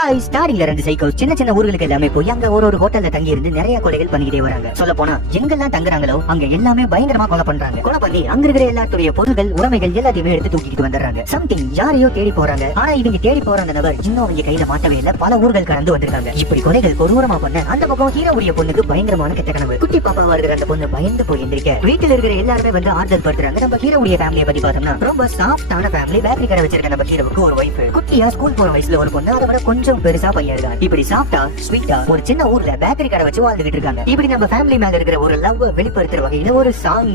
Hi, ஸ்டார்டிங்ல 2 சைக்கோஸ் சின்ன சின்ன ஊர்களுக்கு எல்லாமே போய் அங்க ஒரு ஹோட்டல்ல தங்கி இருந்து நிறைய கொலைகள் பண்ணிக்கிட்டே வராங்க. சொல்ல போனா எங்கெல்லாம் தங்குறாங்களோ அங்க எல்லாமே பயங்கரமா கொலை பண்றாங்க. கொலை பண்ணி அங்க இருக்கிற எல்லாத்துடைய பொருட்கள் உடைமைகள் எல்லாத்தையுமே எடுத்து தூக்கிட்டு வந்துடுறாங்க. சம்திங் யாரையோ தேடி போறாங்க. ஆனா இவங்க தேடி போற அந்த நபர் இன்னும் அவங்க கையில மாட்டவே இல்ல. பல ஊர்கள் கடந்து வந்திருக்காங்க. இப்படி கொலைகள் கொடூரமா பண்ண அந்த பக்கம் ஹீரோவுடைய பொண்ணுக்கு பயங்கரமான கெட்ட கனவு. குட்டி பாப்பாவா இருக்கிற அந்த பொண்ணு பயந்து போய் எந்திரிக்க வீட்டுல இருக்கிற எல்லாருமே வந்து ஆறுதல் படுத்துறாங்க. நம்ம ஹீரோவுடைய ஃபேமிலியை பத்தி பார்த்தோம்னா ரொம்ப சாஃப்டான ஃபேமிலி. பேக்கரி கடை வச்சிருக்க நம்ம ஹீரோவுக்கு ஒரு வைஃப், குட்டியா ஸ்கூல் போற வயசுல ஒரு பொண்ணு, அதை விட கொஞ்சம் பெருசா பையன் இருக்கான். இப்படி சாஃப்டா ஸ்வீட்டா ஒரு சின்ன ஊர்ல பேக்கரி கடை வச்சு வாழ்ந்துட்டு இருக்காங்க. இப்படி நம்ம ஃபேமிலி மேல இருக்கிற ஒரு லவ் வெளிப்படுத்துற வகையில ஒரு சாங்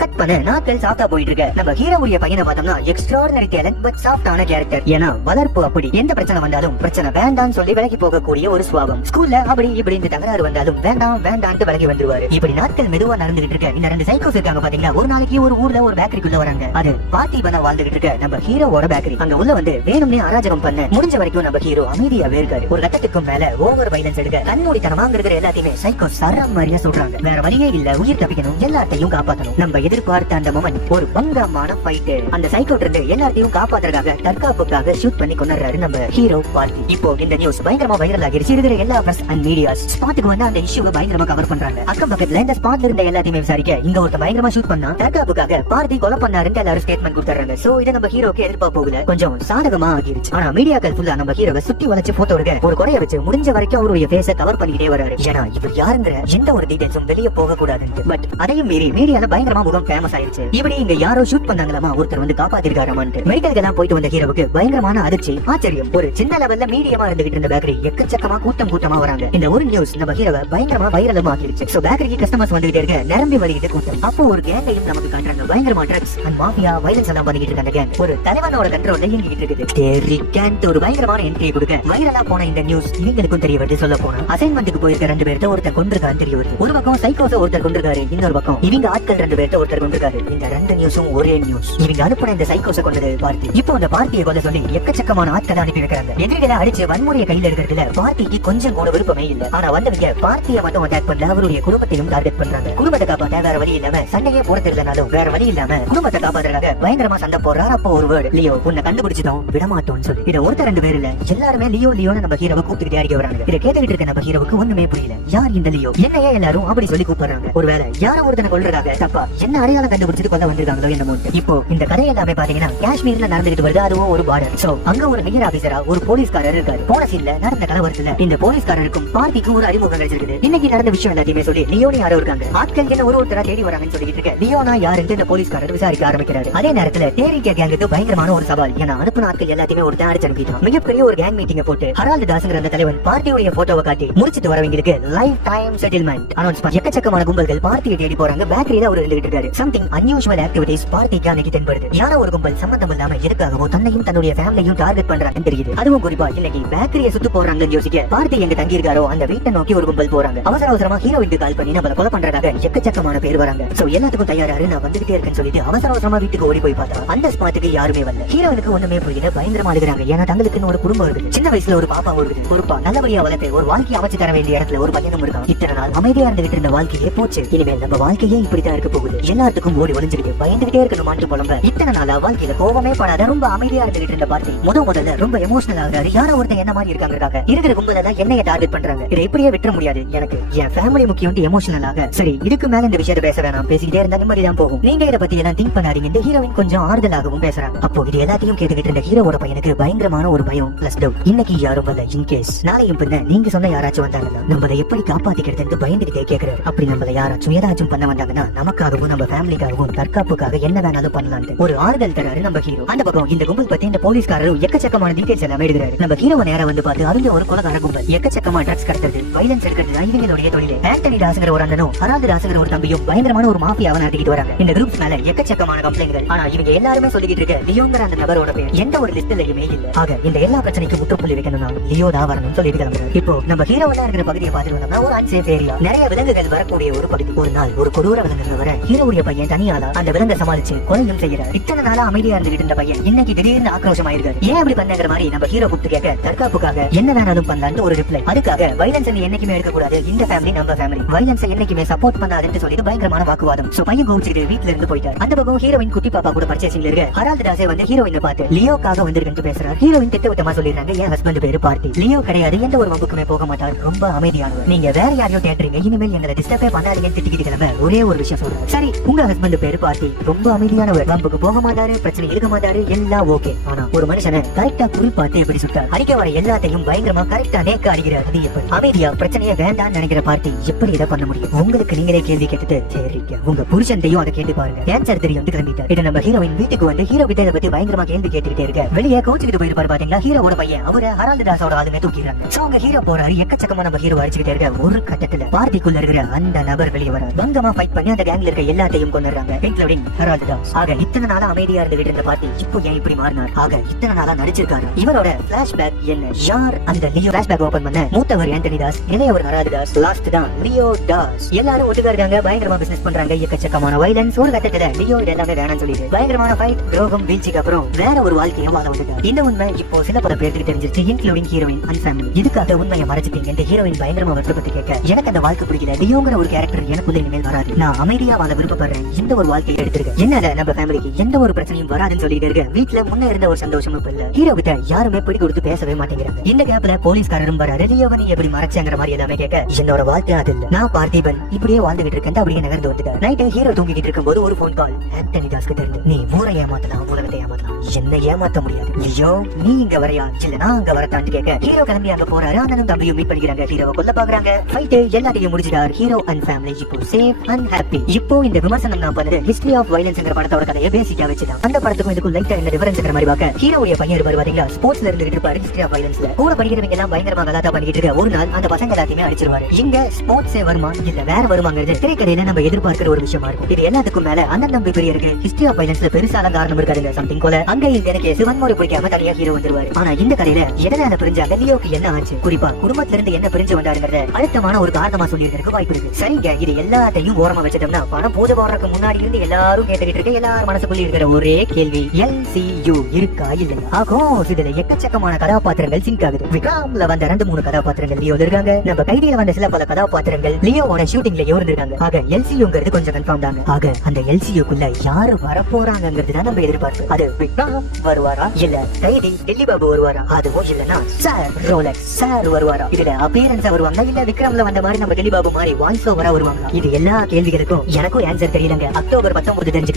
கட் பண்ண நாட்கள் சாஃப்டா போயிட்டு இருக்க. நம்ம ஹீரோவுடைய பையனை பார்த்தோம்னா எக்ஸ்ட்ராடினரி டேலண்ட் பட் சாஃப்டான கேரக்டர். ஏன்னா வளர்ப்பு அப்படி. எந்த பிரச்சனை வந்தாலும் பிரச்சனை வேண்டாம்னு சொல்லி விலகி போகக்கூடிய ஒரு சுவாபம். ஸ்கூல்ல அப்படி இப்படி இந்த தகராறு வந்தாலும் வேண்டாம் வேண்டாம்னு விலகி வந்துருவாரு. இப்படி நாட்கள் மெதுவா நடந்துட்டு இருக்க இந்த 2 சைக்கோஸ் இருக்காங்க பாத்தீங்களா. ஒரு நாளைக்கு ஒரு ஊர்ல ஒரு பேக்கரிக்குள்ள வராங்க. அது பார்ட்டி பண்ண வாழ்ந்துட்டு இருக்க நம்ம ஹீரோவோட பேக்கரி. அங்க உள்ள வந்து வேணும்னே அராஜகம் பண்ண முடிஞ்ச வரைக்கும் நம்ம ஹீரோ அமைதியாவே இருக்காரு. ஒரு கட்டத்துக்கும் மேல ஓவர் வைலன்ஸ் எடுக்க கண்மூடித்தனமா இருக்கிற எல்லாத்தையுமே சைக்கோ சரம் மாதிரியா சொல்றாங்க. வேற வழியே இல்ல, உயிர் தப்பிக்கணும், எல்லாத்தையும் காப்பாற்றணும். நம்ம எதிர்பார்த்த அந்த மொமெண்ட் ஒரு பங்கமான ஃபைட். அந்த சைக்கோ இருந்து எல்லாத்தையும் காப்பாத்துறதுக்காக தற்காப்புக்காக ஷூட் பண்ணி கொண்டுறாரு நம்ம ஹீரோ பார்ட்டி. இப்போ இந்த நியூஸ் பயங்கரமா வைரல் ஆகிருச்சு. இருக்கிற எல்லா பிரஸ் அண்ட் மீடியாஸ் ஸ்பாட்டுக்கு வந்து அந்த இஷ்யூவை பயங்கரமா கவர் பண்றாங்க. அக்கம் பக்கத்துல இந்த ஸ்பாட்ல இருந்த எல்லாத்தையுமே விசாரிக்க இங்க ஒருத்த பயங்கரமா ஷூட் பண்ணா தற்காப்புக்காக பார்ட்டி கொலை பண்ணாருன்னு எல்லாரும் ஸ்டேட்மெண்ட் கொடுத்துறாங்க. சோ இதை நம்ம ஹீரோக்கு எதிர்பார்ப்பு போகல, கொஞ்சம் சாதகமா ஆகிருச்சு. ஆனா மீடியாக்கள் ஃபுல்லா நம்ம ஹீரோவை சுத்தி வளைச்சு போட்டோ எடுக்க ஒரு குறைய வச்சு முடிஞ்ச வரைக்கும் அவருடைய ஃபேஸை கவர் பண்ணிக்கிட்டே வராரு. ஏன்னா இவர் யாருங்கிற எந்த ஒரு டீடைல்ஸும் வெளியே போக கூடாதுன்னு. பட் அதையும் மீறி மீடியால பயங்கரமா முகம் ஃபேமஸ் ஆயிருச்சு. இப்படி இங்க யாரோ ஷூட் பண்ணாங்களாமா, ஒருத்தர் வந்து காப்பாத்திருக்காராமான்னு மெடிக்கலுக்கு எல்லாம் போயிட்டு வந்த ஹீரோவுக்கு பயங்கரமான அதிர்ச்சி, ஆச்சரியம். ஒரு சின்ன லெவல்ல மீடியமா இருந்துகிட்டு இருந்த பேக்கரி எக்கச்சக்கமா கூட்டமா வராங்க. இந்த ஒரு நியூஸ் நம்ம ஹீரோவை பயங்கரமா வைரலும் ஆகிருச்சு. சோ பேக்கரிக்கு கஸ்டமர்ஸ் வந்துகிட்டே இருக்க நிரம்பி வழிகிட்டு கூட்டம். அப்போ ஒரு கேங்கையும் நமக்கு காட்டுறாங்க. பயங்கரமா ட்ரக்ஸ் அண்ட் மாஃபியா வைலன்ஸ் எல்லாம் பண்ணிக்கிட்டு இருக்காங்க. கேங் ஒரு தலைவனோட கண்ட்ரோல்ல இயங்கிட்டு இருக்குது. டெர்ரி கேண்ட் ஒரு பயங்கரமான என்ட்ரி கொடுக்க வைரலா போன இந்த நியூஸ் இவங்களுக்கும் தெரிய வருது. சொல்ல போனா அசைன்மெண்ட்டுக்கு போயிருக்க 2 பேர்த்த ஒருத்தர் கொண்டிருக்கான்னு தெரிய வருது. ஒரு பக்கம் சைக்கோஸ ஒருத்தர் கொண்டிருக்காரு, இன்னொரு பக்கம் இவங்க ஆட்கள் 2 பேர்த்த ஒருத்தர் கொண்டிருக்காரு. இந்த 2 நியூஸும் ஒரே நியூஸ். இவங்க அனுப்புன இந்த சைக்கோஸ கொண்டது பார்ட்டி. இப்போ அந்த பார்ட்டியை கொல்ல சொல்லி எக்கச்சக்கமான ஆட்களை அனுப்பி வைக்கிறாங்க. எதிரிகளை அடிச்சு வன்முறையை கையில இருக்கிறதுல பார்ட்டிக்கு கொஞ்சம் கூட விருப்பமே இல்ல. ஆனா வந்தவங்க பார்ட்டியை மட்டும் அட்டாக் பண்ணல, அவருடைய குடும்பத்தையும் டார்கெட் பண்றாங்க. குடும்பத்தை காப்பாற்ற வேற வழி இல்லாம சண்டையே போட தெரியலனாலும் வேற வழி இல்லாம குடும்பத்தை காப்பாத்துறதுக்காக பயங்கரமா சண்டை போடுறாரு. அப்போ ஒரு வேர்டு, லியோ உன்னை கண்டுபிடிச்சிட்டோம் விடமாட்டோம்னு சொல்லி. இதை ஒருத்தர் 2 பேர் இல்ல, எல்லாருமே லியோ லியோன்னு நம்ம ஹீரோவை கூப்பிட்டு அடிக்க வராங்க. இதை கேட்டுக்கிட்டு இருக்க நம்ம ஹீரோவுக்கு ஒண்ணுமே புரியல. யார் இந்த லியோ? என்னையே எல்லாரும் அப்படி சொல்லி கூப்பிடுறாங்க. ஒருவேளை யாரோ ஒருத்தனை கொல்றதாக தப்பா என்ன அடையாளம் கண்டுபிடிச்சிட்டு கொல்ல வந்திருக்காங்களோ என்னமோ. இப்போ இந்த கதை எல்லாமே பாத்தீங்கன்னா காஷ்மீர்ல நடந்துகிட்டு வருது. அதுவும் ஒரு பார்டர். சோ அங்க ஒரு ஹையர் ஆபீசரா ஒரு போலீஸ்காரர் இருக்காரு. போன சீன்ல நடந்த கலவரத்துல இந்த போலீஸ்காரருக்கும் பார்ட்டிக்கும் ஒரு அறிமுகம் கிடைச்சிருக்கு. இன்னைக்கு நடந்த விஷயம் எல்லாத்தையுமே சொல்லி லியோனி யாரோ இருக்காங்க. ஆட்கள் என்ன ஒருத்தரா தேடி வராங்கன்னு சொல்லிட்டு இருக்க. லியோனா யாருன்னு இந்த போலீஸ்காரர் விசாரிக்க ஆரம்பிக்கிறாரு. அதே நேரத்துல தேரிக்க கேங்குக்கு பயங்கரமான ஒரு சவால். ஏன்னா அனுப்புன ஆட்கள் எல்லாத்தையுமே ஒரு அடிச்சு அனுப்பிட்டான். மிகப்பெரிய ஒரு கேங் மீட்டிங்க போட்டு ஹரால்ட் தாஸ்ங்கிற அந்த தலைவன் பார்ட்டியோட போட்டோவை காட்டி முடிச்சிட்டு வரவங்களுக்கு லைஃப் டைம் செட்டில்மெண்ட் அனௌன்ஸ் பண்ணி எக்கச்சக்கமான கும்பல்கள் பார்ட்டியை தேடி போறாங்க. பேக்கரியில அவர் இருந்துகிட்டு இருக்காரு. சம்திங் அன்யூஷுவல் ஆக்டிவிட்டீஸ் பார்ட்டிக்கு அன்னைக்கு தென்படுது. யாரோ ஒரு கும்பல் சம்பந்தம் இல்லாம எதுக்காகவோ தன்னையும் தன்னுடைய ஃபேமிலியும் டார்கெட் பண்றாங்கன்னு தெரியுது. அதுவும் குறிப்பா இன்னைக்கு பேக்கரியை சுத்து போறாங்கன்னு யோசிக்க பார்ட்டி எங்க தங்கி இருக்காரோ அந்த வீட்டை நோக்கி ஒரு கும்பல் போறாங்க. அவசர அவசரமா ஹீரோவுக்கு கால் பண்ணி நம்மள கொலை பண்றதாக எக்கச்சக்கமான பேர் வராங்க. சோ எல்லாத்துக்கும் தயாராரு, நான் வந்துகிட்டே இருக்கேன்னு சொல்லிட்டு அவசர அவசரமா வீட்டுக்கு ஓடி போய் பார்த்தா அந்த ஸ்பாட்டுக்கு யாருமே வரல. ஹீரோவுக்கு ஒண்ணுமே புரியல. பயங்கரமா அழுகுறாங்க. ஏன்னா தங்களுக்கு ஒரு குடும்பம் இருக்குது. சின்ன வயசுல ஒரு பாப்பா இருக்குது. பொறுப்பா நல்லபடியா வளர்த்து ஒரு வாழ்க்கையை அமைச்சு தர வேண்டிய இடத்துல ஒரு பையனும் இருக்கான். இத்தனை நாள் அமைதியா இருந்துகிட்டு இருந்த வாழ்க்கையே போச்சு. இனிமேல் நம்ம வாழ்க்கையே இப்படித்தான் இருக்க போகுது. எல்லாத்துக்கும் ஓடி ஒளிஞ்சுக்கிட்டு பயந்துகிட்டே இருக்கணும் மாட்டு புலம்ப. இத்தனை நாளா வாழ்க்கையில கோவமே படாத ரொம்ப அமைதியா இருந்துகிட்டு இருந்த பார்ட்டி முதல்ல ரொம்ப எமோஷனல் ஆகுறாரு. யாரோ ஒருத்தன் என்ன மாதிரி இருக்காங்க இருக்கிற கும்பல என்னைய டார்கெட் பண்றாங்க. இதை இப்படியே விட்டுற முடியாது. எனக்கு என் ஃபேமிலி முக்கியம். எமோஷனல் ஆக சரி, இதுக்கு மேல இந்த விஷயத்தை பேச வேணாம். பேசிக்கிட்டே இருந்தா நிம்மதி தான் போகும். நீங்க இதை பத்தி எல்லாம் திங்க் பண்ணாதீங்க. இந்த ஹீரோயின் கொஞ்சம் ஆறுதலாகவும் பேசுறாங்க. அப்போ இது எல்லாத்தையும் கேட்டுக்கிட்டு இருந்த ஹீரோவோட பையனுக்கு பயங்கரமான ஒரு பயம் பிளஸ் டவுட். இன்னைக்கு யாரும் வரல, இன்கேஸ் நாளையும் பின்ன நீங்க சொன்ன யாராச்சும் வந்தாங்கன்னா நம்மளை எப்படி காப்பாத்திக்கிறது பயந்துகிட்டே கேட்கிறாரு. அப்படி நம்மள யாராச்சும் ஏதாச்சும் பண்ண வந்தாங்கன்னா நமக்காகவும் நம்ம ஃபேமிலிக்காகவும் தற்காப்புக்காக என்ன வேணாலும் பண்ணலாம் ஒரு ஆறுதல் தராரு நம்ம ஹீரோ. அந்த பக்கம் இந்த கும்பல் பத்தி இந்த போலீஸ்காரரும் எக்கச்சக்கமான டீடைல்ஸ் எல்லாம் எழுதுறாரு. நம்ம ஹீரோ நேரம் வந்து பார்த்து அவங்க ஒரு கொலைகார கும்பல் எக்கச்சக்கமா ட்ரக்ஸ் கடத்துறது, வைலன்ஸ் எடுக்கிறது இவங்களுடைய தொழிலே. ஆண்டனி தாஸ்ங்கிற ஒரு அண்ணனும் ஹரால்ட் தாஸ்ங்கிற ஒரு தம்பியும் பயங்கரமான ஒரு மாஃபியாவை நடத்திட்டு வராங்க. இந்த குரூப்ஸ் மேல எக்கச்சக்கமான கம்ப்ளைண்ட்கள். ஆனா இவங்க எல்லாருமே சொல்லிட்டு இருக்க லியோங்கிற அந்த நபரோட பேர் எந்த ஒரு லிஸ்ட்லயுமே இல்ல. ஆக இந்த எல்லா பிரச்சனைக்கும் முற்றுப்புள்ளி வைக்கணும்னா லியோ தான் வரணும்னு சொல்லிட்டு கிளம்புறாரு. இப்போ நம்ம ஹீரோவா இருக்கிற பகுதியை பார்த்துட்டு வந்தோம்னா ஒரு அன்சேஃப் ஏரியா, நிறைய விலங்குகள் வரக்கூடிய ஒரு பகுதி. ஒரு நாள் ஒரு கொடூர விலங்குகள் வர ஹீரோவுடைய பையன் தனியால அந்த விலங்கை சமாளிச்சு கொலையும் செய்யறாரு. இத்தனை நாளா அமைதியா இருந்துகிட்டு இருந்த பையன் இன்னைக்கு திடீர்னு ஆக்ரோஷம் ஆயிருக்காரு. ஏன் அப்படி பண்ணங்கிற மாதிரி நம்ம ஹீரோ கூப்பிட்டு கேட்க தற்காப்புக்காக என்ன வேணாலும் பண்ணலான்னு ஒரு ரிப்ளை. அதுக்காக வைலன்ஸ் என்னைக்குமே எடுக்கக்கூடாது, இந்த ஃபேமிலி நம்ம ஃபேமிலி, வைலன்ஸ் என்னைக்குமே சப்போர்ட் பண்ணாதுன்னு சொல்லிட்டு பயங்கரமான வாக்குவாதம். சோ பையன் கோவிச்சுட்டு வீட்டுல இருந்து போயிட்டார். அந்த பக்கம் ஹீரோயின் குட்டி பாப்பா கூட பர்ச்சேசிங்ல இருக்க ஹரால்ட் தாஸே வந்து ஹீரோயினை பார்த்து லியோக்காக வந்திருக்குன்னு பேசுறாரு. ஹீரோயின் திட்டவட்டமா சொல்லிடுறாங்க, என் ஹஸ்பண்ட் பேரு பார்த்தி. லியோ கிடையாது, எந்த ஒரு வம்புக்குமே போக மாட்டார், ரொம்ப அமைதியானவர். நீங்க வேற யாரையோ தேடுறீங்க, இனிமேல் எங்களை டிஸ்டர்பே பண்ணாதீங்க திட்டிக்கிட்டு கிளம்ப ஒரே ஒரு விஷயம் சொல்றேன். சரி, உங்க ஹஸ்பண்ட் பேரு பார்த்தி, ரொம்ப அமைதியானவர், வம்புக்கு போக மாட்டாரு, பிரச்சனை இருக்க மாட்டாரு, எல்லாம் ஓகே. ஆனா ஒரு மனுஷனை கரெக்டா குறிப்பாத்து எப்படி சுட்டார், அடிக்க வர எல்லாத்தையும் பயங்கரமா கரெக்டா நேக்க அடிக்கிறார். நீ எப்படி அமைதியா பிரச்சனையை வேண்டாம்னு நினைக்கிற பார்ட்டி எப்படி இதை பண்ண முடியும்? உங்களுக்கு நீங்களே கேள்வி கேட்டுட்டு சரிங்க உங்க புருஷன்டையும் அதை கேட்டு பாருங்க. கேன்சர் தெரியும் கிளம்பிட்டார். இது நம்ம ஹீரோயின் வீட்டுக்கு வந்து ஹீரோ கிட்ட இதை பத்தி பயங்கரமா கேள்வி கேட்டுக்கிட்டே இருக்க வெளியே கோச்சுக்கிட்டு போயிருப்பாரு பாத்தீங்களா ஹீரோட பையன். அவரை ஹரால்டு தாஸோட ஆளுமே தூக்கிடுறாங்க. சோ அங்க ஹீரோ போறாரு, எக்கச்சக்கமா நம்ம ஹீரோ அடிச்சுக்கிட்டே இருக்க ஒரு கட்டத்துல பார்ட்டிக்குள்ள இருக்கிற அந்த நபர் வெளியே வர பங்கமா ஃபைட் பண்ணி அந்த கேங்ல இருக்க எல்லாத்தையும் கொண்டுறாங்க, இன்க்ளூடிங் ஹரால்டு தாஸ். ஆக இத்தனை நாளா அமைதியா இருந்துகிட்டு இருந்த பார்ட்டி இப்போ ஏன் இப்படி மாறினார்? ஆக இத்தனை நாளா நடிச்சிருக்காரு. இவரோட பிளாஷ்பேக் என்ன? யார் அந்த லியோ? பிளாஷ்பேக் ஓபன் பண்ண மூத்தவர் ஆண்டனி தாஸ், இளையவர் ஹரால்டு தாஸ், லாஸ்ட் தான் லியோ தாஸ். எல்லாரும் ஒட்டுக்கா இருக்காங்க, பயங்கரமா பிசினஸ் பண்றாங்க, எக்கச்சக்கமான வயலன்ஸ். ஒரு கட்டத்துல லியோ எல்லாமே வேணாம்னு சொல்லிட்டு பயங்கரமான ஃபைட், துரோகம், வீழ்ச்சிக்கு அப்புறம் வேற ஒரு வாழ்க்கையை வாழ வந்துட்டார். இந்த உண்மை இப்போ சில பல பேருக்கு தெரிஞ்சிருச்சு, இன்க்ளூடிங் ஹீரோயின் அண்ட் ஃபேமிலி. இதுக்காக உண்மையை மறைச்சிட்டீங்க இந்த ஹீரோயின் பயங்கரமா வருத்தப்பட்டு கேட்க, எனக்கு அந்த வாழ்க்கை பிடிக்கல, லியோங்கிற ஒரு கேரக்டர் எனக்குள்ள இனிமேல் வராது, நான் அமைதியா வாழ விருப்பப்படுறேன், இந்த ஒரு வாழ்க்கையை எடுத்திருக்கேன், என்னால நம்ம ஃபேமிலிக்கு எந்த ஒரு பிரச்சனையும் வராதுன்னு சொல்லிட்டு இருக்க. வீட்டுல முன்ன இருந்த ஒரு சந்தோஷமும் இப்ப இல்ல. ஹீரோ கிட்ட யாருமே பிடி கொடுத்து பேசவே மாட்டேங்கிறாங்க. இந்த கேப்ல போலீஸ்காரரும் வராரு, லியோவை நீ எப்படி மறைச்சாங்கிற மாதிரி எல்லாமே கேட்க, என்னோட வாழ்க்கை அது இல்ல, நான் பார்த்திபன் இப்படியே வாழ்ந்துகிட்டு இருக்கேன் அப்படியே நகர்ந்து வந்துட்டார். நைட்டு ஹீரோ தூங்கிட்டு இருக்கும்போது ஒரு போன் கால் ஆண்டனி தாஸ்க்கு தெரிஞ்சு, நீ ஊரை ஏமாத்தலாம், உலகத்தை ஏமாத்தலாம், என்ன ஏமாத்த முடியாது, லியோ நீ இங்க வரையா இல்ல நான் அங்க வரத்தான்னு கேட்க ஹீரோ கிளம்பி அங்க போறாரு. அண்ணனும் தம்பியும் மீட் பண்ணிக்கிறாங்க, ஹீரோவை கொல்ல பாக்குறாங்க. ஃபைட் எல்லாத்தையும் முடிச்சிட்டார். ஹீரோ அண்ட் ஃபேமிலி இப்போ சேஃப் அண்ட் ஹாப்பி. இப்போ இந்த விமர்சனம் நான் பண்ணது ஹிஸ்டரி ஆஃப் வயலன்ஸ்ங்கிற படத்தோட கதையை பேசிக்கா வச்சுதான். அந்த படத்துக்கும் இதுக்கும் லைட்டா என்ன டிஃபரன்ஸ்ங்கிற மாதிரி பார்க்க, ஹீரோவுடைய பையன் இருப்பாரு பாத்தீங்களா, ஸ்போர்ட்ஸ்ல இருந்துட்டு இருப்பாரு, ஹிஸ்டரி ஆஃப் வயலன்ஸ்ல கூட படிக்கிறவங்க எல்லாம் பயங்கரமா கலாட்டா பண்ணிட்டு இருக்க. ஒரு நாள் அந்த பசங்க எல்லாத்தையுமே அடிச்சிருவாரு. இங்க ஸ்போர்ட்ஸே வருமா இல்ல வேற வருமாங்கிறது திரைக்கதையில நம்ம எதிர்பார்க்கிற ஒரு விஷயமா இருக்கும். இது எல்லாத்துக்கும் மேல அண்ணன் தம்பி பெரிய இருக்கு. ஹிஸ்டரி ஆஃப் வயலன்ஸ்ல பெருசால காரணம் இருக்காதுங்க, சம்திங் போல அங்க இங்க எனக்கு சிவன்முறை பிடிக்காம தனியா ஹீரோ வந்துருவாரு. ஆனா இந்த கதையில எதனால பிரிஞ்சாங்க, லியோக்கு என்ன ஆச்சு, குறிப்பா குடும்பத்துல இருந்து என்ன பிரிஞ்சு வந்தாருங்கிறத அழுத்தமான ஒரு காரணமா சொல்லியிருக்க வாய்ப்பு இருக்கு. சரிங்க, இது எல்லாத்தையும் ஓரமா வச்சிட்டோம்னா பணம் பூஜை போடுறதுக்கு முன்னாடி இருந்து எல்லாரும் கேட்டுக்கிட்டு இருக்க எல்லாரும் மனசுக்குள்ள இருக்கிற ஒரே கேள்வி, LCU இருக்கா இல்லையா? ஆகும். இதுல எக்கச்சக்கமான கதாபாத்திரங்கள் சிங்க் ஆகுது. விக்ரம்ல வந்த 2-3 கதாபாத்திரங்கள் லியோல இருக்காங்க. நம்ம கைதியில வந்த சில பல கதாபாத்திரங்கள் லியோவோட ஷூட்டிங்ல இருந்திருக்காங்க. ஆக LCUங்கிறது கொஞ்சம் கன்ஃபார்ம் தாங்க. ஆக அந்த LCUக்குள்ள யாரு வரப்போறாங்கிறது தான் நம்ம எதிர்பார்ப்பு. அது விக்ரம் வருவாரா இல்ல கைதி டெல்லி பாபு வருவாரா, அதுவும் இல்லன்னா சார் ரோலக்ஸ் சார் வருவாரா, இதுல அப்பியரன்ஸா வருவாங்க இல்ல விக்ரம்ல வந்த மாதிரி நம்ம டெல்லி பாபு மாதிரி வாய்ஸ் ஓவரா வருவாங்க. இது எல்லா கேள்விகளுக்கும் எனக்கும் ஆன்சர் தெரியலங்க. அக்டோபர் 19 தெரிஞ்சுக்கலாம்.